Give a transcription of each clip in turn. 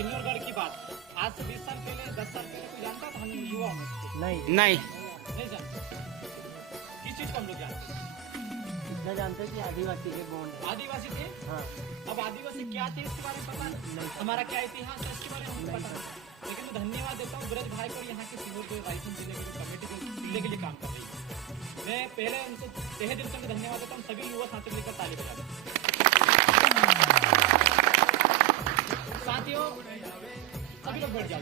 किन्नौरगढ़ की बात आज से 20 साल पहले 10 साल पहले कोई जानता था? हम युवा में नहीं जानते। किस चीज को हम लोग जानते? इतना जानते कि आदिवासी के बॉन्ड आदिवासी थे। हाँ। अब आदिवासी क्या थे इसके बारे में पता नहीं, हमारा क्या इतिहास है इसके बारे में हमें पता नहीं। लेकिन मैं धन्यवाद देता हूँ ब्रज भाई को, यहाँ के सीहोर के रायसेन जिले की कमेटी को जिले के लिए काम कर रही है। मैं पहले उनको तहे दिल से धन्यवाद देता हूँ। सभी युवा साथी लेकर ताली बजा दें। साथियों सभी लोग बैठ जाओ।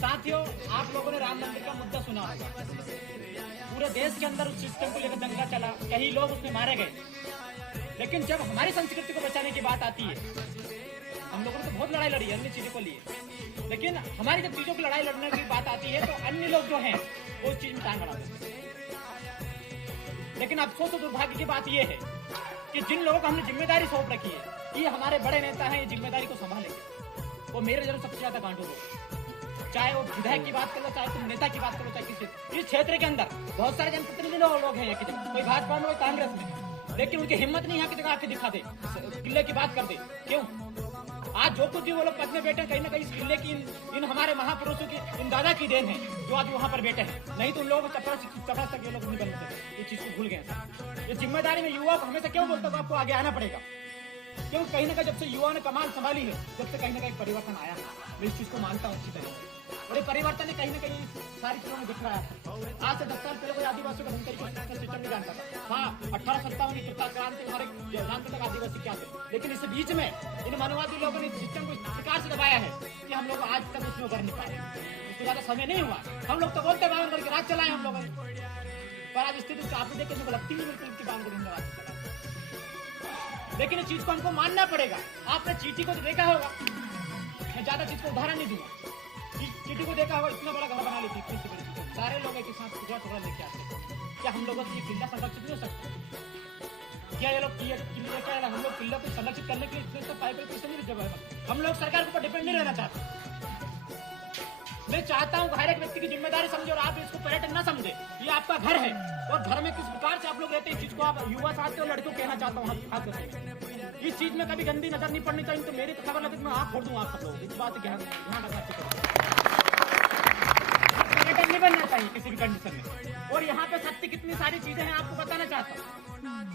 साथियों आप लोगों ने राम मंदिर का मुद्दा सुना होगा। पूरे देश के अंदर उस सिस्टम को लेकर दंगा चला, कई लोग उसमें मारे गए। लेकिन जब हमारी संस्कृति को बचाने की बात आती है, हम लोगों ने तो बहुत लड़ाई लड़ी है अन्य चीजों को लिए, लेकिन हमारी जब चीजों की लड़ाई लड़ने की बात आती है तो अन्य लोग जो हैं वो उस चीज में टांग अड़ाते हैं। लेकिन अफसोस और दुर्भाग्य की बात यह है कि जिन लोगों को हमने जिम्मेदारी सौंप रखी है, ये हमारे बड़े नेता हैं, ये जिम्मेदारी को संभालेंगे। वो मेरे जरूर सबसे ज्यादा गांडू लोग, चाहे वो विधायक की बात कर लो, चाहे तुम नेता की बात करो, चाहे किसी इस क्षेत्र के अंदर बहुत सारे जनप्रतिनिधि लोग हैं कि कोई भाजपा में कोई कांग्रेस में, लेकिन उनकी हिम्मत नहीं है कि जगह आके दिखा दे, किले की बात कर दे। क्यों? आज जो कुछ भी वो लोग पद में बैठे कहीं ना कहीं इस किले की इन हमारे महापुरुषों की, इन दादा की देन है जो आज वहाँ पर बैठे हैं। नहीं तो उन लोगों को चपड़ा तक ये लोग नहीं बन सकते। ये चीज को भूल गए। ये जिम्मेदारी में युवा को हमेशा क्यों बोलता हूँ आपको आगे आना पड़ेगा, क्योंकि कहीं ना कहीं जब से युवाओं ने कमान संभाली है, जब से कहीं ना कहीं परिवर्तन आया है। मैं इस चीज को मानता हूँ अच्छी तरह से। और ये परिवर्तन है कहीं ना कहीं सारी चीजों में दिख रहा है। आज से 10 साल पहले कोई आदिवासियों का सिस्टम नहीं जानता था। हाँ, 1857 की क्रांति हमारे जानते तक आदिवासी क्या थे, लेकिन इस बीच में इन मानववादी लोगों ने सिस्टम को इस प्रकार से दबाया है कि हम लोग आज तक उसमें उभर नहीं पाए। उससे ज्यादा समय नहीं हुआ। हम लोग तो बोलते बावनगढ़ के राज चलाए हम लोगों ने, पर आज स्थिति आपको देख के मुझे लगती नहीं बिल्कुल की बावनगढ़ राज चला। लेकिन इस चीज को हमको मानना पड़ेगा। आपने चीटी को तो देखा होगा, मैं ज्यादा चीज को उदाहरण नहीं दूंगा। चीटी को देखा होगा, इतना बड़ा घर बना लेती, सारे लोग एक साथ टुकड़ा लेके आते। क्या हम लोगों से किला संरक्षित नहीं हो सकता? क्या ये लोग हम लोग किला को संरक्षित करने के लिए इतने तो पाइप पैसे नहीं जब हम लोग सरकार के ऊपर डिपेंड नहीं रहना चाहते। मैं चाहता हूँ हर एक व्यक्ति की जिम्मेदारी समझे और आप इसको पर्यटन न समझे। ये आपका घर है और घर में किस प्रकार से आप लोग रहते हैं, इस चीज को आप युवा साथियों लड़कियों कहना चाहता हूँ। इस चीज में कभी गंदी नजर नहीं पड़नी चाहिए। तो मेरी तो खबर लगे तो मैं आँख फोड़ दूंगा आप सब लोग। इस बात ध्यान रखना चाहिए। पर्यटन नहीं बनना चाहिए किसी भी कंडीशन में। और यहाँ पे सत्य कितनी सारी चीजें हैं आपको बताना चाहता हूँ।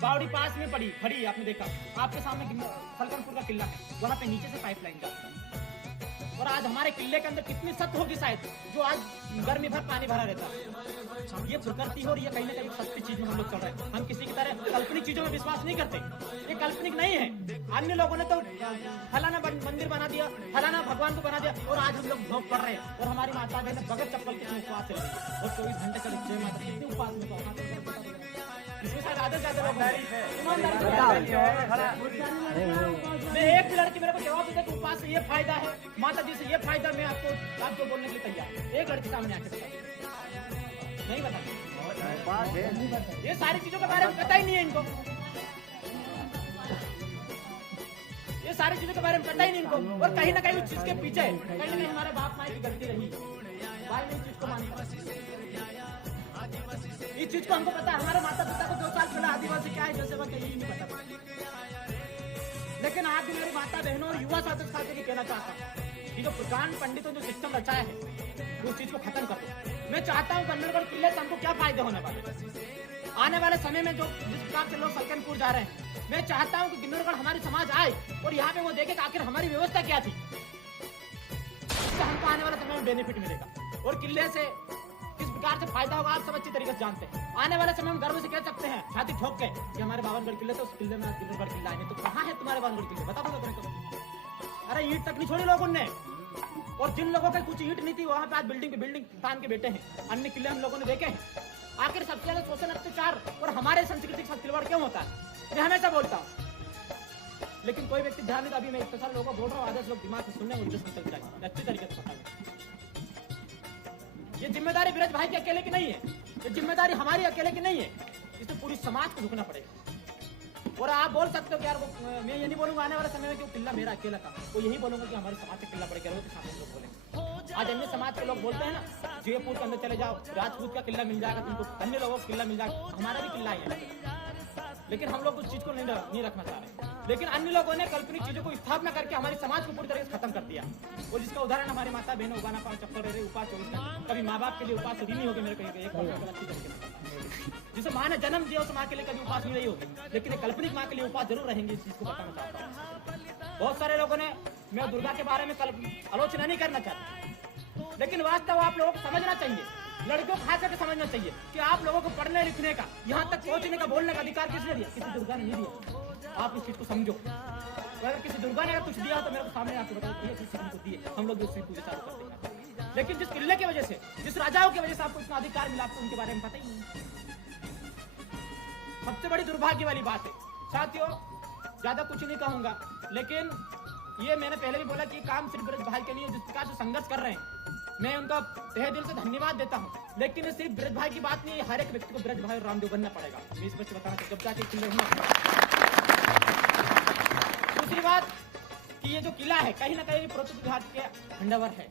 बावड़ी पास में पड़ी खड़ी है, आपने देखा आपके सामने सलकनपुर का किला है, वहाँ पे नीचे से पाइपलाइन जाती है। और आज हमारे किले के अंदर कितनी सत्य होगी शायद, जो आज गर्मी भर पानी भरा रहता है। ये प्रकृति हो और ये कहीं ना कहीं सत्य चीज में हम लोग चल रहे हैं। हम किसी की तरह काल्पनिक चीजों में विश्वास नहीं करते। ये काल्पनिक नहीं है। अन्य लोगों ने तो फलाना मंदिर बना दिया, फलाना भगवान को बना दिया, और आज हम लोग भोग पड़ रहे हैं। और हमारी माता बहन बगैर चप्पल के उपवास चल रही है और 24 घंटे चले जय माता कितने उपवास में इसके साथ आधे ज्यादा लोग मैं एक लड़की मेरे को जवाब देता कि उपवास से ये फायदा है, माता जी से ये फायदा, मैं आपको बोलने के लिए तैयार। एक लड़की सामने आके बता नहीं बता, ये सारी चीजों के बारे में पता ही नहीं है इनको। ये सारी चीजों के बारे में पता ही नहीं इनको। और कहीं ना कहीं उस चीज के पीछे कहीं ना कहीं हमारे बाप माँ की गलती रही। भाई ने इस चीज को माना, इस चीज को हमको पता है। हमारे माता पिता को 2 साल पहले आदिवासी क्या है जैसे वह कहीं नहीं पता। लेकिन आज भी मेरी माता बहनों और युवा साथी खाते कहना चाहता हूँ कि जो पुराण पंडितों ने जो सिस्टम रचाया है उस चीज को खत्म कर दो। मैं चाहता हूँ कन्नौरगढ़ किले से हमको क्या फायदे होने वाले आने वाले समय में, जो जिस प्रकार से लोग सलकनपुर जा रहे हैं। मैं चाहता हूँ कि किन्नौरगढ़ हमारी समाज आए और यहाँ पे वो देखे कि आखिर हमारी व्यवस्था क्या थी। इससे हमको आने वाले समय में बेनिफिट मिलेगा और किले से किस प्रकार से फायदा होगा आप सब अच्छी तरीके से जानते हैं। आने वाले समय में गर्व से कह सकते हैं छाती ठोक के कि हमारे बावनगढ़ किले, तो उस किले में किन्नौरगढ़ किला है। तो कहाँ है तुम्हारे बावनगढ़ किले, बता दो तो। अरे ईंट तक नहीं छोड़ी लोगों ने। और जिन लोगों के कुछ ईंट नहीं थी वहां पे आज बिल्डिंग पे बिल्डिंग तान के बैठे हैं। अन्य किले हम लोगों ने देखे हैं। आखिर सबसे ज्यादा शोषण, अत्याचार और हमारे संस्कृति के साथ खिलवाड़ क्यों होता है, मैं हमेशा बोलता हूँ। लेकिन कोई व्यक्ति ध्यान नहीं। अभी मैं इतने सारे लोगों को बोल रहा हूँ, आधे लोग दिमाग से सुनने उनके चल जाए अच्छी तरीके से। ये जिम्मेदारी ब्रज भाई के अकेले की नहीं है, ये जिम्मेदारी हमारी अकेले की नहीं है। इसमें पूरी समाज को झुकना पड़ेगा। और आप बोल सकते हो कि यार मैं ये नहीं बोलूंगा आने वाले समय में कि वो किला मेरा अकेला था, वो यही बोलूंगा कि हमारे समाज से किला पड़ गया के सामने लोग बोलेंगे। आज अन्य समाज के लोग बोलते हैं ना, जयपुर के अंदर चले जाओ, राजपूत का किला मिल जाएगा तुमको, अन्य लोगों को किला मिल जाएगा। हमारा भी किला है। लेकिन हम लोग उस चीज को नहीं रखना चाह रहे। लेकिन अन्य लोगों ने काल्पनिक चीजों को स्थापना करके हमारे समाज को पूरी तरह से खत्म कर दिया। और जिसका उदाहरण हमारे माता बहनों उगाना पान चक्कर रहे उपास 24 घंटे, कभी माँ बाप के लिए उपास नहीं होगी मेरे कहीं एक अच्छी तरीके से। जिसे माँ ने जन्म दिया उस माँ के लिए कभी उपास नहीं होगी, लेकिन एक काल्पनिक माँ के लिए उपास जरूर रहेंगे। इस चीज को बताना चाहता हूँ। बहुत सारे लोगों ने, मैं दुर्गा के बारे में आलोचना नहीं करना चाहता, लेकिन वास्तव आप लोगों को समझना चाहिए, लड़कियों को खास करके समझना चाहिए कि आप लोगों को पढ़ने लिखने का, यहाँ तक पहुंचने का, बोलने का अधिकार किसने दिया? किसी दुर्गा ने नहीं दिया। आप इस चीज को समझो। अगर किसी दुर्गा ने कुछ दिया तो मेरे को सामने आपको बताओ दिए, हम लोग दूसरी पूजा चालू करते हैं। लेकिन जिस किले की वजह से, जिस राजाओं की वजह से आपको इतना अधिकार मिला, आपको उनके बारे में पता ही नहीं। सबसे बड़ी दुर्भाग्य वाली बात है साथियों, ज्यादा कुछ नहीं कहूंगा, लेकिन ये मैंने पहले भी बोला कि काम सिर्फ ब्रज भाई के नहीं है। जिस प्रकार से संघर्ष कर रहे हैं, मैं उनका तहे दिल से धन्यवाद देता हूँ, लेकिन सिर्फ ब्रज भाई की बात नहीं है, हर एक व्यक्ति को ब्रज भाई और रामदेव बनना पड़ेगा। मैं इस पर बताना जब जाके किले होना। दूसरी बात कि ये जो किला है कहीं ना कहीं पुरातत्व विभाग के अंडर है।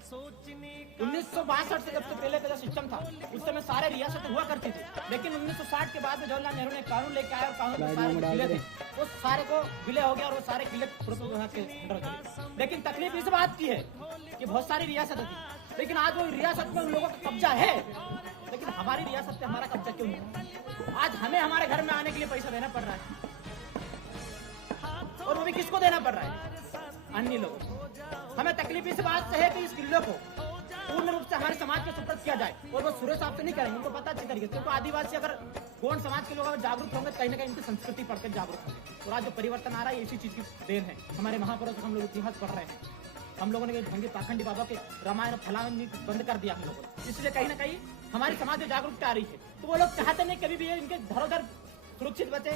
1962 से जब से पहले का जो सिस्टम था, उस समय सारे रियासतें हुआ करती थी, लेकिन 1960 के बाद में जवाहरलाल नेहरू ने कानून लेके आया और कानून में सारे किले थे वो सारे को विलय हो गया और वो सारे किले पुरातत्व विभाग के अंडर हो गए। लेकिन तकलीफ इस बात की है कि बहुत सारी रियासतें थी, लेकिन आज वो रियासत में उन लोगों का कब्जा है, लेकिन हमारी रियासत पे हमारा कब्जा क्यों नहीं? आज हमें हमारे घर में आने के लिए पैसा देना पड़ रहा है, और वो भी किसको देना पड़ रहा है? अन्य लोग। हमें तकलीफ इस बात से है कि इस किले को पूर्ण रूप से हमारे समाज के सुपुर्द किया जाए, और वो सुरेश साहब से नहीं करेंगे, उनको पता अच्छी तरीके से, क्योंकि आदिवासी अगर गोंड समाज के लोग अगर जागरूक होंगे कहीं ना कहीं इनकी संस्कृति पढ़कर जागरूक होंगे। और आज जो परिवर्तन आ रहा है इसी चीज की देन है। हमारे महापुरुष हम लोग इतिहास पढ़ रहे हैं, हम लोगों ने ढंगे पाखंडी बाबा के रामायण फलावन बंद कर दिया हम लोगों ने, इसलिए कहीं ना कहीं हमारी समाज में जागरूकता आ रही है। तो वो लोग चाहते नहीं कभी भी इनके धरोहर सुरक्षित बचे,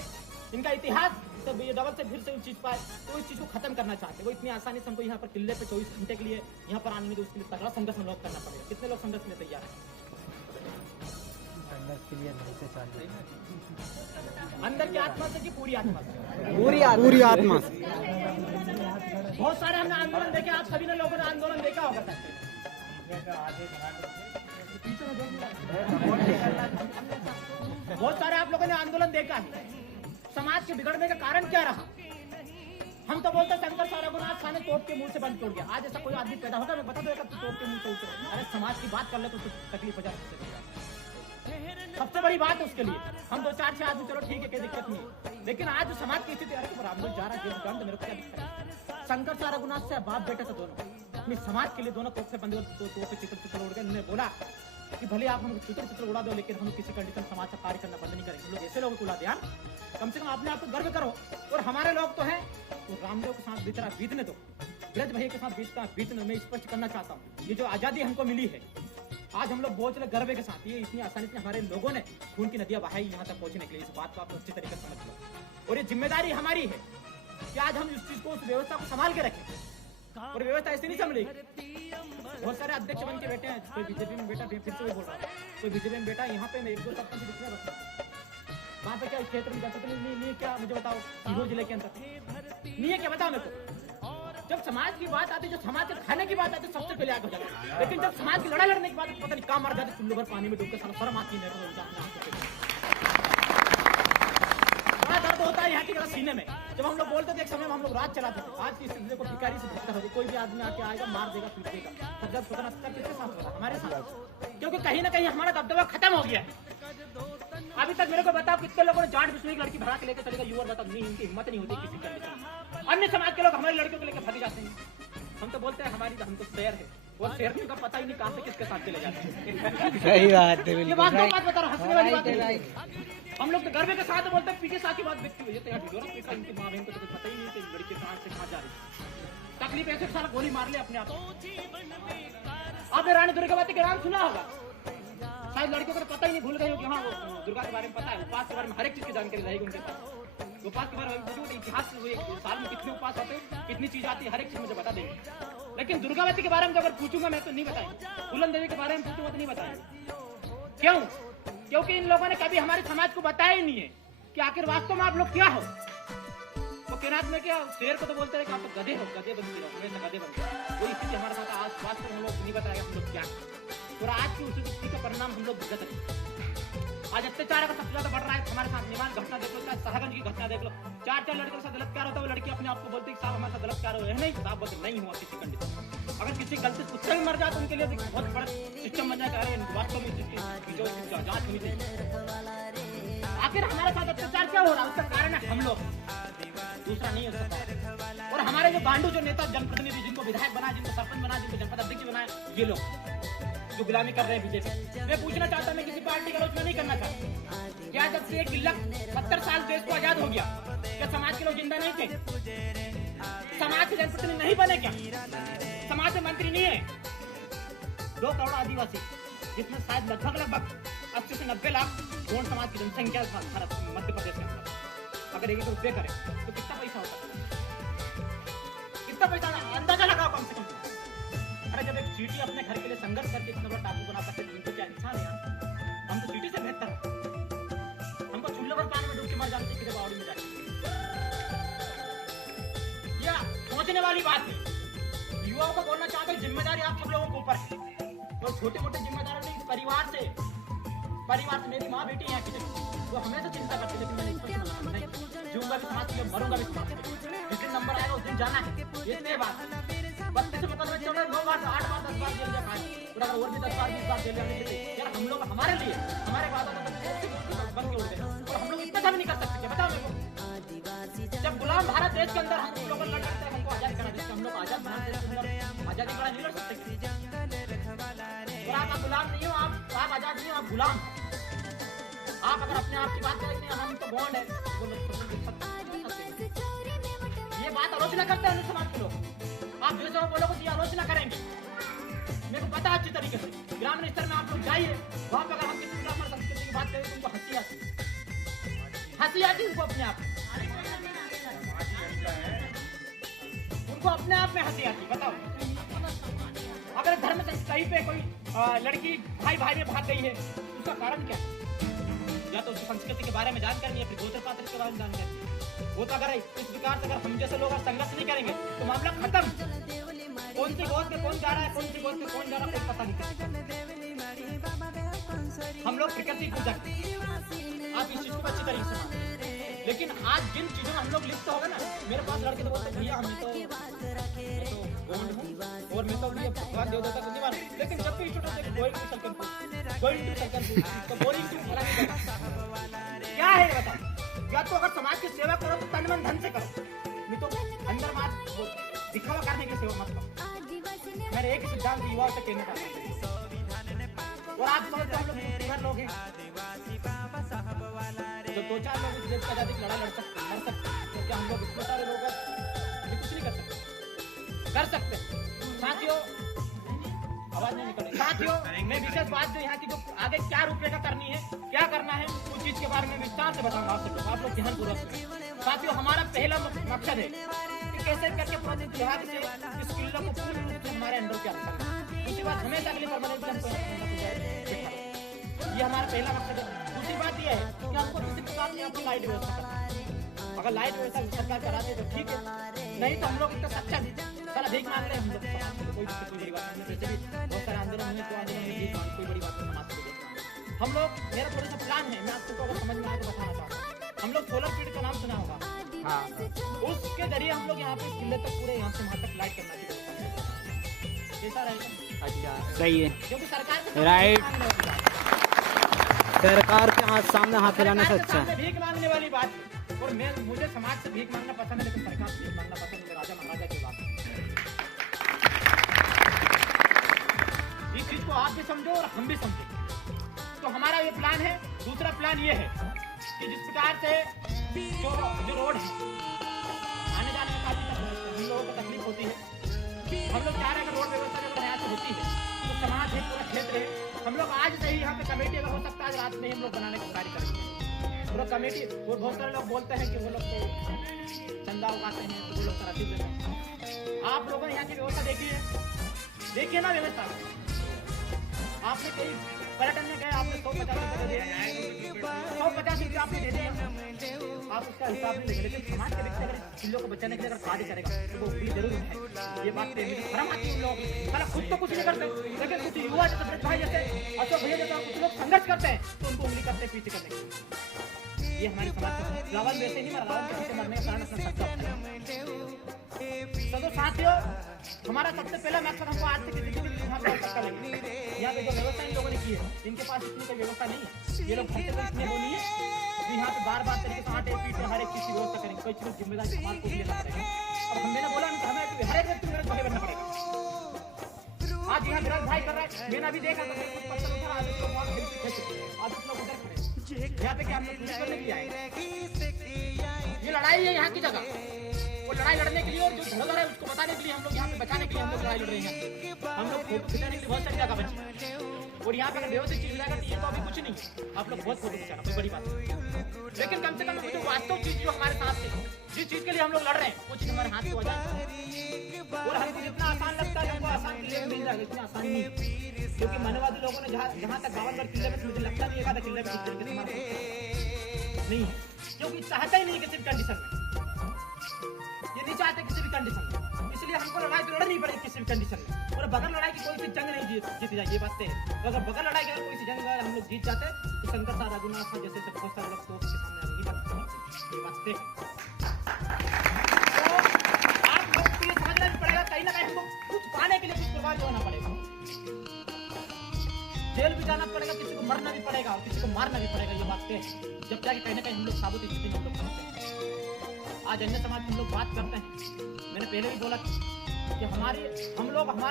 इनका इतिहास सब ये डबल से फिर से चीज पाए, तो इस चीज को खत्म करना चाहते। वो इतनी आसानी से हमको यहाँ पर किले पे 24 घंटे के लिए यहाँ पर आने में, तो उसके लिए तगड़ा संघर्ष हम लोग करना पड़ेगा। कितने लोग संघर्ष में तैयार है? संघर्ष के लिए नहीं से चालू अंदर की आत्मा से कि पूरी आत्मा से? पूरी आत्मा से। बहुत सारे हमने आंदोलन देखे, आप सभी ने लोगों ने आंदोलन देखा होगा सर। बहुत सारे आप लोगों ने आंदोलन देखा है। समाज के बिगड़ने का कारण क्या रहा? हम तो बोलते शंकर रघुनाथ शाह ने तोप के मुंह से बंद तोड़ दिया। आज ऐसा कोई आदमी पैदा होगा, मैं बता दूंगा तोप के मुंह से उतर। अरे समाज की बात कर ले तो तकलीफ हो जाती है। सबसे बड़ी बात है उसके लिए हम 2-4 आदमी, चलो ठीक है, कोई दिक्कत नहीं, लेकिन आज समाज की स्थिति, अरे राम लोग जा रहा है, मेरे को क्या दिक्कत है? शंकर रघुनाथ से बाप बेटे से दोनों अपने समाज के लिए दोनों तोप से बंद चित्र उड़ गए। उन्होंने बोला कि भले आप हम चित्र उड़ा दो, लेकिन हम किसी कंडीशन समाज का कार्य करना बंद नहीं करेंगे। लोग ऐसे लोगों को ला ध्यान, कम से कम अपने आप को गर्व करो। और हमारे लोग तो हैं, तो रामदेव के साथ बीत रहा बीतने दो, ब्रज भैया के साथ बीतने। मैं स्पष्ट करना चाहता हूँ, ये जो आजादी हमको मिली है, आज हम लोग बहुत गर्व के साथ, ये इतनी आसानी से हमारे लोगों ने खून की नदियां बहाई यहाँ तक पहुंचने के लिए। इस बात को आप अच्छी तरीके से समझ लो, और ये जिम्मेदारी हमारी है कि आज हम इस चीज को, उस व्यवस्था को संभाल के रखें। और व्यवस्था ऐसी नहीं संभलेगी। बहुत सारे अध्यक्ष बन के बैठे हैं, कोई बीजेपी में बैठा, फिर से भी बोल रहा है, कोई बीजेपी में बैठा। यहाँ पे 1-2 सरपंच दिखने बता, वहाँ पे क्या क्षेत्र में जाता नहीं क्या? मुझे बताओ, सीहोर जिले के अंदर नहीं है क्या? बताओ मेरे को। जब समाज की बात आती है, जो समाज के खाने की बात आती है, सबसे पहले आगे हो जाता है। लेकिन जब समाज की लड़ाई लड़ने की बात, पता नहीं कहाँ मर जाते, चुल्लू भर पानी में डूबकर शर्म आती है। बड़ा दर्द होता है यहाँ की सीने में। जब हम लोग बोलते थे एक समय में हम लोग रात चलाते थे, आज की स्थिति को भिखारी से बेहतर होगी। कोई भी आदमी आके आएगा, मार देगा, पीट देगा। तब जब स्वतंत्रता किसके साथ होगा? हमारे साथ, क्योंकि कहीं ना कहीं हमारा दबदबा खत्म हो गया। अभी तक मेरे को बताओ कितने लोगों ने जाट बिस्मिल की लड़की भगा के लेकर चलेगा, युवा बताओ, नहीं, इनकी हिम्मत नहीं होती किसी कंडीशन। अन्य समाज के लोग हमारी लड़कियों को लेकर भाग जाते हैं। हम तो बोलते हैं हमारी, हम तो शेर है, वो शेर का पता ही नहीं कहाँ से किसके साथ चले जाते हैं। सही बात है, ये बात बता रहा हूँ, हंसने वाली बात नहीं। हम लोग तो गर्व के साथ बोलते हैं, पीछे साथ की बात देखती हुई, तो यार इनकी माँ बहन को तो कुछ पता ही नहीं कि लड़की कहाँ से कहाँ जा रही। तकलीफ ऐसे सारा गोली मार ले अपने आप। आपने रानी दुर्गावती का नाम सुना होगा, शायद लड़कियों को तो पता ही नहीं, भूल गए हो कि हाँ वो दुर्गा के बारे में पता है। उपास के बारे में हर एक चीज की जानकारी रहेगी उनके पास। उपास के बारे में इतिहास साल में कितने उपास होते हैं, कितनी चीज आती है, हर एक चीज मुझे बता देंगे। लेकिन दुर्गावती के बारे में अगर पूछूंगा मैं तो नहीं बताएंगे, फूलन देवी के बारे में पूछूंगा तो नहीं बताएंगे। क्यों? क्योंकि इन लोगों ने कभी हमारे समाज को बताया ही नहीं है कि आखिर वास्तव में आप लोग क्या हो। तो किरात में क्या, शेर को तो बोलते हैं कि आप तो गधे हो, गधे बनते रहो, हमेशा गधे बनते हो। वही स्थिति हमारे साथ आज वास्तव में हम लोग नहीं बताएगा हम लोग क्या। और आज की उसी का परिणाम हम लोग भुगत रहे। आज अत्याचार का सबसे ज्यादा बढ़ रहा है हमारे साथ। निमान घटना देख लो, चाहे साहगंज की घटना देख लो, 4 लड़कों से गलत प्यार होता है, वो लड़की अपने आप को बोलती है साहब हमारे साथ गलत प्यार है नहीं, साहब बोलते नहीं हुआ किसी कंडीशन। अगर किसी गलती से कुत्ता भी मर जाए तो उनके लिए बहुत बड़ा सिस्टम बन जाएगा। वास्तव में जो जांच हुई थी, आखिर हमारे साथ अत्याचार क्या हो रहा है, उसका कारण है हम लोग, दूसरा नहीं है उसका। और हमारे जो गांडू जो नेता जनप्रतिनिधि, जिनको विधायक बनाया, जिनको सरपंच बनाया, जिनको जनपद अध्यक्ष बनाया, ये लोग जो गुलामी कर रहे हैं बीजेपी। मैं पूछना चाहता हूं, मैं किसी पार्टी का आलोचना नहीं करना चाहता, क्या जब से 1,70 साल देश को आजाद हो गया, क्या समाज के लोग जिंदा नहीं थे? समाज के जनप्रतिनिधि नहीं बने क्या? समाज के मंत्री नहीं है? 2 करोड़ आदिवासी, जिसमें शायद लगभग 80 से 90 लाख गोंड समाज की जनसंख्या भारत मध्य प्रदेश के अंदर। अगर 1 रुपये करे तो कितना पैसा होता है? कितना पैसा अंदाजा लगाओ कम से कम। अरे जब एक चींटी अपने घर के लिए संघर्ष करके इतना बड़ा टापू बना सकते, तो क्या इंसान है यार? हम तो चींटी से बेहतर है। हमको चूल्हे पर पानी में डूब के मर जाते हैं बावड़ी में जाके। यह सोचने वाली बात है। युवाओं को बोलना चाहते हैं, जिम्मेदारी आप सब लोगों के ऊपर है, और छोटे मोटे जिम्मेदारी नहीं, परिवार से मेरी माँ बेटी यहाँ की वो हमेशा चिंता करती है, लेकिन मैंने इस पर नहीं, जीऊंगा भी समाज के लिए, मरूंगा भी समाज के लिए। जिस दिन नंबर आएगा उस दिन जाना है, ये बात। 32 से मतलब चलो 9 बार 8 बार 10 बार जेल जाए, और अगर और भी 10 बार 20 बार जेल जाने के लिए यार, हम लोग हमारे लिए हमारे वादा बन के उड़ गए, और हम लोग इतना भी नहीं कर सकते। बताओ मेरे को, जब गुलाम भारत देश के अंदर हम लोग लड़ सकते हैं, हमको आजाद करा देते, हम लोग आजाद बना देश के अंदर आजादी करा नहीं लड़ सकते। और आप गुलाम नहीं हो, आप आजाद नहीं हो, आप गुलाम। आप अगर अपने आप की बात करेंगे हम तो बॉन्ड है, ये बात आलोचना करते हैं समाज के लोग। आप जो सब बोलोगे ये आलोचना करेंगे, मेरे को पता अच्छी तरीके से। ग्रामीण स्तर में आप लोग जाइए, वहां पर अगर हम किसी ब्राह्मण संस्कृति की बात करें तो उनको हंसी आती उनको अपने आप, उनको अपने आप में हंसी आती। बताओ, अगर धर्म से कहीं पे कोई लड़की भाई में भाग गई है, उसका कारण क्या है? या तो उसकी संस्कृति के बारे में जानकारी नहीं है, फिर गोत्र पात्र के बारे में जानकारी नहीं। वो तो अगर इस प्रकार से अगर हम जैसे लोग संघर्ष नहीं करेंगे तो मामला खत्म। कौन सी गोद में कौन जा रहा है, कौन सी गोद में कौन जा रहा है, कोई पता नहीं। हम लोग प्रकृति पूजा, आप इस चीज को अच्छी तरीके से मानें। लेकिन आज जिन चीजों में हम लोग लिप्त हो गए ना, मेरे पास लड़के तो बोलते भैया हम तो गोंड हूँ और मैं तो ये भगवान देवता को नहीं मानूं, लेकिन जब भी छोटे गोइंग टू सर्कल तो बोरिंग टू क्या है बताओ? या तो अगर समाज की सेवा करो तो तन मन धन से करो, नहीं तो अंदर बात दिखावा करने की सेवा मत करो। मेरे एक सिद्धांत युवाओं से कहना चाहता हूँ। और आप समझते लोग हैं जो 2-4 लोग इस देश की आजादी की लड़ाई लड़ सकते, तो क्या हम लोग इतने सारे लोग कुछ नहीं कर सकते? साथियों, आवाज नहीं निकल रही। साथियों, मैं विशेष बात जो यहाँ की जो आगे क्या रूपरेखा करनी है, क्या करना है, उस चीज के बारे में विस्तार से बताऊंगा आप लोग ध्यान पूर्वक। साथियों, हमारा पहला मकसद है कि कैसे करके प्रोजेक्ट विभाग से इस किले को पूर्ण रूप से हमारे अंदर क्या करना है। दूसरी बात, हमेशा अगली परमानेंट ये हमारा पहला मकसद है। दूसरी बात यह है कि हमको किसी प्रकार की आपकी लाइट व्यवस्था करना है। अगर लाइट व्यवस्था सरकार कराती है तो ठीक है, नहीं तो हम लोग इतना सच्चा सारा भीख मांग रहे हैं। हम लोग कोई बड़ी बात नहीं, वैसे भी बहुत सारे आंदोलन हुए, तो आंदोलन कोई बड़ी बात नहीं समाज को। हम लोग, मेरा थोड़ा सा प्लान है, मैं आपको अगर समझ में आए तो बताना चाहता हूँ। हम लोग सोलर पीड का नाम सुना होगा, हाँ, उसके जरिए हम लोग यहाँ पे किले तक पूरे यहाँ से वहाँ तक लाइट करना चाहिए। कैसा रहेगा? अच्छा, सही है, क्योंकि सरकार राइट, सरकार के हाथ सामने हाथ फैलाने से अच्छा है। भीख मांगने वाली बात है, और मुझे समाज से भीख मांगना पसंद है, लेकिन सरकार से भीख मांगना पसंद है। राजा महाराजा की बात है, इस चीज को आप भी समझो और हम भी समझे। तो हमारा ये प्लान है। दूसरा प्लान ये है कि जिस प्रकार से जो रोड है, आने जाने में काफी हम लोगों को तकलीफ होती है। हम लोग चाह रहे हैं कि रोड व्यवस्था अगर यहाँ से होती है तो समाज है, पूरा क्षेत्र है, हम लोग आज से ही यहाँ पे कमेटी अगर हो सकता है रात में हम लोग बनाने का कार्य करेंगे पूरा कमेटी। और बहुत सारे लोग बोलते हैं कि वो लोग तो चंदा उगाते हैं, तो वो लोग तरक्की देते हैं। आप लोगों ने यहाँ की व्यवस्था देखी है, देखिए ना व्यवस्था। आपने कई पर्यटन में गए, आपने 150 रुपये आपने दे दिया, आप उसका हिसाब नहीं लेंगे। लेकिन समाज के व्यक्ति अगर चिल्लों को बचाने के लिए अगर कार्य करेगा तो वो भी जरूर है। ये बात शर्म आती है उन लोगों की। खुद तो कुछ नहीं करते, लेकिन कुछ युवा जैसे ब्रज भाई जैसे अशोक भैया जैसा कुछ लोग संघर्ष करते हैं तो उनको उंगली करते हैं पीछे करने की। ये हमारी समाज का रावण वैसे नहीं मरा, रावण के पीछे मरने का कारण अपना सच्चा होता है। तो साथियों, हमारा सबसे पहला मकसद हमको आर्थिक स्थिति की यहाँ पे कर लेंगे। यहाँ पे जो व्यवस्था इन लोगों ने की है, इनके पास इतनी कोई व्यवस्था नहीं है। ये लोग घर से इतने वो नहीं है कि यहाँ पे बार तरीके से आटे पीट हर एक चीज की व्यवस्था करेंगे। कोई चीज जिम्मेदारी समाज को भी लेना पड़ेगा। अब मैंने बोला हमें हर एक व्यक्ति मेरे भाई बनना पड़ेगा। आज यहाँ विराज भाई कर रहा है, मैंने अभी देखा तो कुछ पत्थर उठा, आज लोग वहाँ खेल आज लोग उधर खड़े यहाँ पे क्या हम लोग करने के लिए आए। ये लड़ाई है यहाँ की जगह, वो लड़ाई लड़ने के लिए और जो धरोहर है उसको बताने के लिए हम लोग यहाँ पे बचाने के लिए हम लोग लड़ाई लड़ रहे हैं। हम लोग फोटो खिंचाने के लिए बहुत सारी जगह बची और यहाँ पे अगर व्यवस्थित चीज रहेगा तो ये तो अभी कुछ नहीं है। आप लोग बहुत फोटो खिंचाना कोई बड़ी बात नहीं, लेकिन कम से कम जो वास्तव चीज जो हमारे साथ है, जिस चीज के लिए हम लोग लड़ रहे हैं वो चीज हमारे हाथ में हो जाए। और हमको जितना आसान लगता है हमको आसान किले में मिल जाएगा, इतना आसान नहीं है। क्योंकि मनवादी लोगों ने जहाँ तक गावनगढ़ किले में मुझे लगता नहीं है किले में नहीं है, क्योंकि चाहता ही नहीं किसी भी कंडीशन में, ये नहीं चाहते किसी भी कंडीशन में। इसलिए हमको लड़ाई तो लड़नी पड़ेगी किसी भी कंडीशन में। और बगैर लड़ाई की कोई सी जंग नहीं जीती जाए, ये बात है। तो अगर बगैर लड़ाई की कोई सी जंग अगर हम लोग जीत जाते तो शंकर साहब रघुनाथ साहब जैसे बहुत सारे लोग के सामने नहीं बन सकते, ये बात है। तो आप लोग को ये समझना भी पड़ेगा, कहीं ना कहीं हमको कुछ पाने के लिए कुछ कुर्बान होना पड़ेगा, जेल भी जाना पड़ेगा, किसी को मरना भी पड़ेगा और किसी को मारना भी पड़ेगा, ये बात है। जब जाके कहीं ना कहीं हम लोग साबुत स्थिति में हम लोग पहुंचते हैं। आज अन्य समाज में हम लोग बात करते हैं, मैंने पहले भी बोला कि हमारे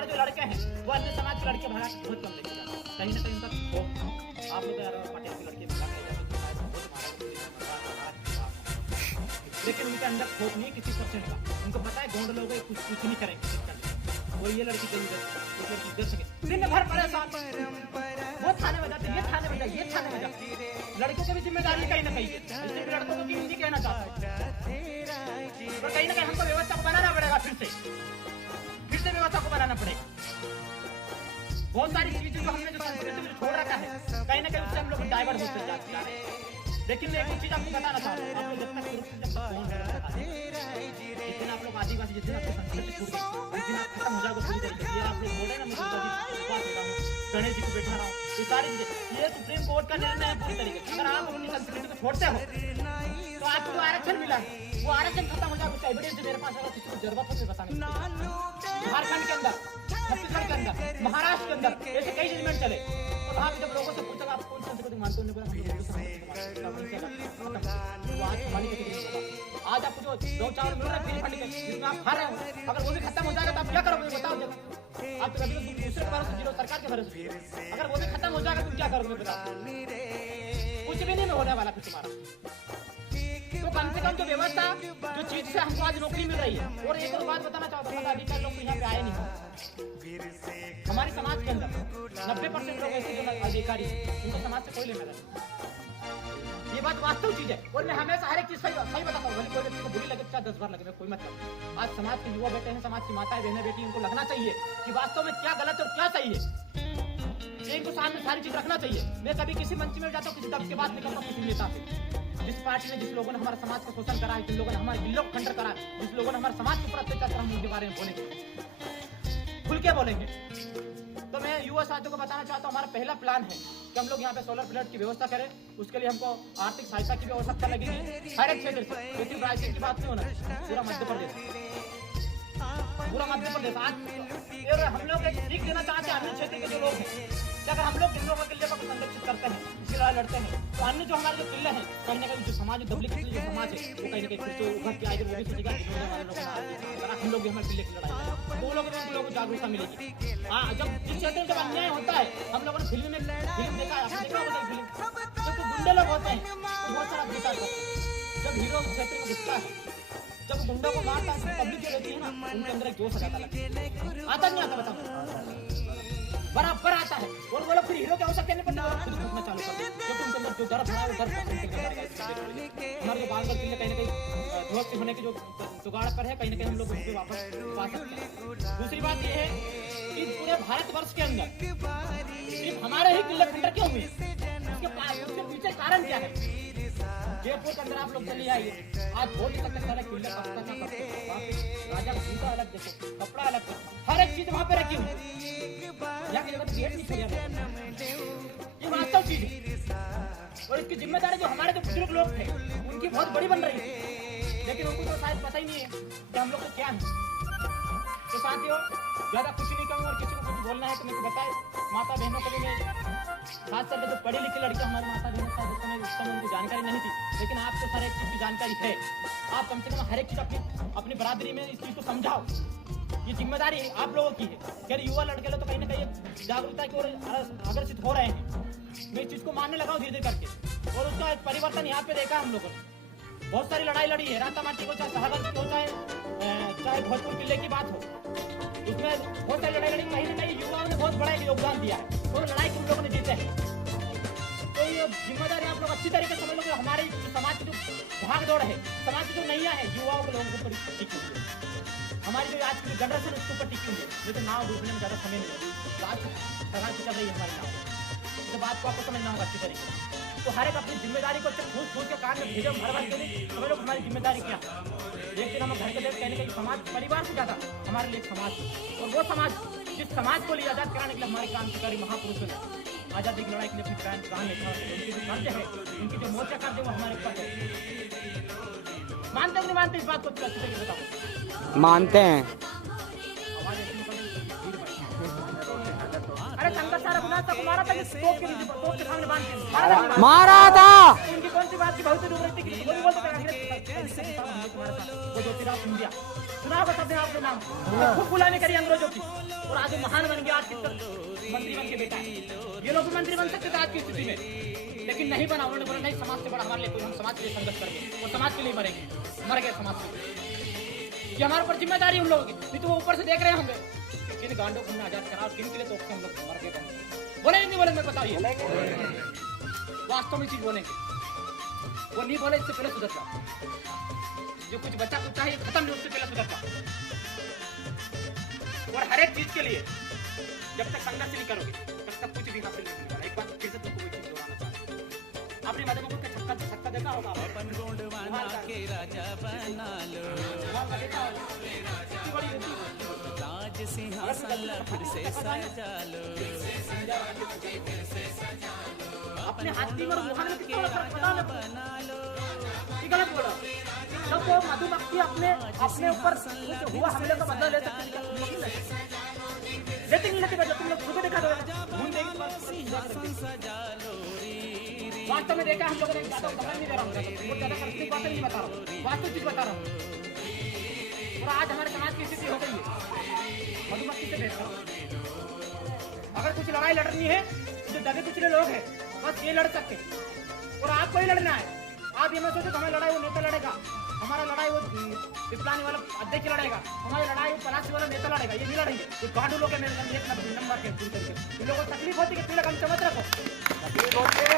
जो लड़के हैं वो अन्य समाज के लड़के भागा बहुत कम लेके जाते हैं। कहीं ना कहीं उनका खौफ, आप लोग पटेल के लड़के भाग ले जाते हैं, लेकिन उनके अंदर खौफ नहीं किसी परसेंट का। उनको पता है गोंड लोग कुछ नहीं करेंगे, वो ये लड़की कहीं कर सके। दिन भर परेशान, वो थाने में जाते, ये थाने में जाते, ये थाने में जाते। लड़कों की भी जिम्मेदारी कहीं ना कहीं, इसलिए लड़कों को हिंदी कहना चाहता है। तो कहीं ना कहीं हमको व्यवस्था को बनाना पड़ेगा, फिर से व्यवस्था को बनाना पड़ेगा। बहुत सारी चीजें जो हमने जो संस्कृति में छोड़ रखा है, कहीं ना कहीं उससे हम लोग डाइवर्ट होते जा रहे हैं। लेकिन मैं एक चीज आपको बताना चाहता हूँ, आप लोग जब तक जितने आप लोग आदिवासी जितने आपको संस्कृति छूट गई, उस दिन आप खत्म हो जाएगा पूरी तरीके से। आप लोग बोल रहे हैं ना, मैं गणेश जी को बैठा रहा हूँ, ये सारी चीजें, ये सुप्रीम कोर्ट का निर्णय है पूरी तरीके से। अगर आप अपनी संस्कृति को छोड़ते हो तो आपको जो आरक्षण मिला वो आरक्षण खत्म हो जाएगा। एविडेंस मेरे पास अगर किसी को जरूरत हो तो बताने, झारखंड के अंदर, छत्तीसगढ़ के अंदर, महाराष्ट्र के अंदर ऐसे कई जजमेंट चले, और वहाँ पे जब लोगों से पूछा आप कौन संस्कृति मानते हो, आज आपको जो 2 चावल मिल रहा है फ्री फंड के, जिसमें आप खा रहे हो, अगर वो भी खत्म हो जाएगा तो आप क्या करोगे बताओ। जब आप तो कभी दूसरे के भरोसे जीरो, सरकार के भरोसे, अगर वो भी खत्म हो जाएगा तो क्या करोगे बताओ। कुछ भी नहीं होने वाला कुछ हमारा। तो कम से कम जो व्यवस्था, जो चीज से हमको आज नौकरी मिल रही है। और एक और बात बताना चाहता हूँ, अधिकतर लोग यहाँ पे आए नहीं। हमारे समाज के अंदर 90% लोग ऐसे जो अधिकारी उनको समाज से कोई लेना नहीं, ये बात वास्तव चीज है। और मैं हमेशा हर एक चीज सही बताता हूँ, भले कोई व्यक्ति को बुरी लगे चाहे 10 बार लगे, मैं कोई मतलब। आज समाज के युवा बेटे हैं, समाज की माताएं बहनें बेटी, उनको लगना चाहिए कि वास्तव में क्या गलत और क्या सही है। इनको सामने सारी चीज रखना चाहिए। मैं कभी किसी मंच में जाता हूँ, किसी दफ्तर के बात निकलता हूँ, किसी नेता से, जिस पार्टी ने, जिस लोगों ने हमारे समाज का शोषण करा है, जिन लोगों ने हमारे दिलों को खंडर करा है, जिस लोगों ने हमारे समाज के ऊपर अत्याचार करा, हम उनके बारे में बोलेंगे, खुल के बोलेंगे। तो मैं युवा साथियों को बताना चाहता हूँ, हमारा पहला प्लान है कि हम लोग यहाँ पे सोलर प्लेट की व्यवस्था करें। उसके लिए हमको आर्थिक सहायता की भी आवश्यकता लगेगी हर एक क्षेत्र से। लेकिन रायसेन की बात नहीं होना, पूरा मध्य प्रदेश आज हम लोग एक सीख देना चाहते हैं अन्य क्षेत्र के जो लोग हैं कि अगर हम लोग इन लोगों के लिए संरक्षित करते हैं, इसकी लड़ाई लड़ते हैं, तो अन्य जो हमारे जो किले हैं, कहीं ना कहीं जो समाज दबली किले जो समाज है, वो कहीं ना कहीं फिर से उभर के आएगी। वो भी सोचेगा कि हम लोग भी हमारे किले की लड़ाई लड़ें, तो वो लोगों को जागरूकता मिलेगी। हाँ, जब जिस क्षेत्र में जब अन्याय होता है, हम लोगों ने फिल्म देखा है, फिल्म जो गुंडे लोग होते हैं तो बहुत सारा अत्याचार करते हैं। जब हीरो क्षेत्र में घुसता है, जब गुंडा को मारता है, पब्लिक जो रहती है ना, उनके अंदर एक जोश आ जाता है। आता नहीं आता बताओ, बराबर आता है। और वो लोग फिर हीरो की आवश्यकता नहीं पड़ती, खुद घुसना चालू करते हैं, क्योंकि उनके अंदर जो डर भरा है वो डर हमारे जो बालगढ़ किले कहीं ना कहीं ध्वस्त होने की जो जुगाड़ पर है, कहीं ना कहीं हम लोग उसको वापस पा सकते हैं। दूसरी बात ये है कि पूरे भारतवर्ष के अंदर सिर्फ हमारे ही किले खंडर क्यों हुए? उसके पीछे कारण क्या है? जयपुर के अंदर आप लोग चलिए आइए, आज बोल नहीं सकते सारे किले राजा का जूता अलग देखो, कपड़ा अलग, हर एक चीज वहाँ पे रखी हुई। यहाँ की जगह गेट नहीं छोड़िया, ये वास्तव चीज है। और इसकी जिम्मेदारी जो हमारे जो बुजुर्ग लोग थे उनकी बहुत बड़ी बन रही है, लेकिन उनको तो शायद पता ही नहीं है कि हम लोग को क्या है। तो साथियों, ज्यादा कुछ नहीं कहूँगा, और किसी को कुछ बोलना है तो मेरे को बताए। माता बहनों को भी मैं खासकर जो पढ़ी लिखी लड़कियां हमारी माता बहनों का उस समय उनको जानकारी नहीं थी, लेकिन आपको हर एक चीज की जानकारी है। आप कम से कम हर एक चीज अपनी बरादरी में इस चीज को समझाओ। ये जिम्मेदारी आप लोगों की है। अगर युवा लड़के लोग तो कहीं ना कहीं जागरूकता की ओर अग्रसित हो रहे हैं। मैं इस चीज को मानने लगा धीरे धीरे करके, और उसका एक परिवर्तन यहाँ पे देखा हम लोगों ने। बहुत सारी लड़ाई लड़ी है, रातामाटी को चाहे साहबगंज को चाहे भोजपुर किले की बात हो, उसमें बहुत सारी लड़ाई लड़ी। कहीं ना कहीं युवाओं ने बहुत बड़ा योगदान दिया है, और लड़ाई हम लोगों ने जीते हैं। तो ये जिम्मेदारी आप लोग अच्छी तरीके से समझ लो कि हमारे समाज की जो भाग दौड़ है, समाज की जो नैया है, युवाओं के लोगों के ऊपर टिकी हुई है। हमारी जो आज की जनरेशन उसके ऊपर टिकी हुई है। जैसे नाव डूबने में ज्यादा समय नहीं लगी, आज चल रही है हमारी नाव। तो बात को आपको समझना होगा अच्छी तरीके से। तो हर एक अपनी जिम्मेदारी को फूस के काम में भेजो, भर भर के समझ लो हमारी जिम्मेदारी क्या है। एक दिन हम घर के देख कहने का समाज परिवार से ज्यादा हमारे लिए समाज, और वो समाज जिस समाज को लिए आजाद कराने के लिए हमारे क्रांतिकारी महापुरुषों ने आजादी की लड़ाई के लिए अपनी प्राण लिखा, उनकी जो कर्ज है, उनकी जो मोर्चा कर्ज है, वो हमारे ऊपर है। मानते हो नहीं मानते इस बात को? अच्छे तरीके बताओ। मानते हैं। अरे संघर्ष सारा गुना तक मारा था, तोप के सामने बांध के मारा था। उनकी कौन सी बात की बहुत दुर्गति की वो बोलते थे वो ज्योतिराव सिंधिया, सुना होगा सबने आपके नाम। खूब गुलामी करी अंग्रेजों की, और आज महान बन गया, आज मंत्री बन के बेटा है। ये लोग भी मंत्री बन सकते थे आज की स्थिति में, लेकिन नहीं बना। उन्होंने बोला नहीं, समाज से बड़ा हमारे लिए कोई, हम समाज के लिए संघर्ष करेंगे, वो समाज के लिए मरेंगे। मर गए समाज के लिए। ये हमारे ऊपर जिम्मेदारी उन लोगों की। नहीं तो वो ऊपर से देख रहे होंगे किन गांडों को हमने आजाद करा, किन के लिए तो हम लोग मर गए। बोले नहीं बोले, मैं बताइए, वास्तव में चीज बोलेंगे। वो नहीं बोले इससे पहले सुधर जाओ। जो कुछ बच्चा कुछ चाहिए खत्म नहीं, उससे पहले सुधर जाओ। और हर एक चीज के लिए जब तक संघर्ष नहीं करोगे तब तक कुछ भी हासिल नहीं होगा। एक बार फिर से तुमको कोई चीज दोहराना चाहता हूं। आपने मधुमक्खी का छक्का देखा होगा, अपन गोंडवाना के राजा बना लो, राज सिंहासन फिर से सजा लो, अपने हाथी और मुहाने में कितना बड़ा बना लो। ये गलत बोला। जब वो मधुमक्खी अपने ऊपर हुआ हमले का बदला ले सकती है, लेकिन नहीं लेते। तुम लोग खुद देखा दो, वास्तव में देखा हम लोगों ने, ज्यादा समझ नहीं दे रहा हूँ, ज्यादा काल्पनिक बातें नहीं बता रहा हूँ, वास्तविक चीज बता रहा हूँ। और आज हमारे समाज की स्थिति हो गई है मधुमक्खी से बेहतर। अगर कुछ लड़ाई लड़नी है तो दबे कुचले लोग हैं, बस ये लड़ सकते। और आपको ही लड़ना है। आप ये मत सोचो हमें लड़ाई वो नेता लड़ेगा, हमारा लड़ाई वो पिपलानी वाला अध्यक्ष लड़ेगा, हमारी लड़ाई वो पलासी वाला नेता लड़ेगा, ये नहीं लड़ेंगे। ये गांडू लोग के नंबर के इन लोगों को तकलीफ होती है कि तिलक हम समझ रखो, तकलीफ होती है।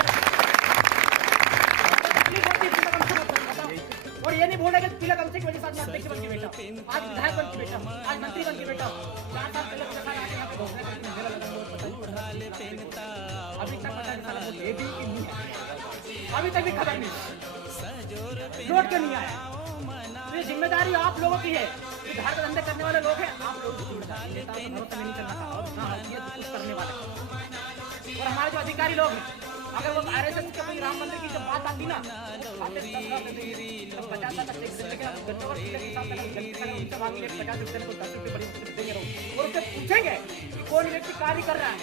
और ये नहीं बोल रहे कि तिलक हमसे की वजह से आज अध्यक्ष बन के बैठा, आज विधायक बन के बैठा, आज मंत्री बन के बैठा। 4 साल पहले अभी तक पता नहीं, अभी तक भी खबर नहीं, लौट के नहीं आया। तो ये जिम्मेदारी आप लोगों की है। जो घर के धंधे करने वाले लोग हैं, आप लोगों की जिम्मेदारी है। भरोसा नहीं करना था, कुछ करने वाले। और हमारे जो अधिकारी लोग हैं, अगर वो RSS के कोई राम मंदिर की जब बात आती ना, 50 और उससे पूछेंगे कि कौन व्यक्ति कार्य कर रहा है।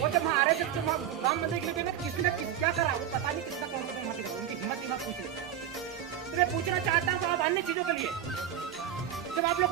वो जब RSS के राम मंदिर के लिए किसी ने क्या करा, वो पता नहीं किसका कौन सा उनकी हिम्मत पूछ ले। तो मैं पूछना चाहता हूँ आप अन्य चीजों के लिए जब आप लोग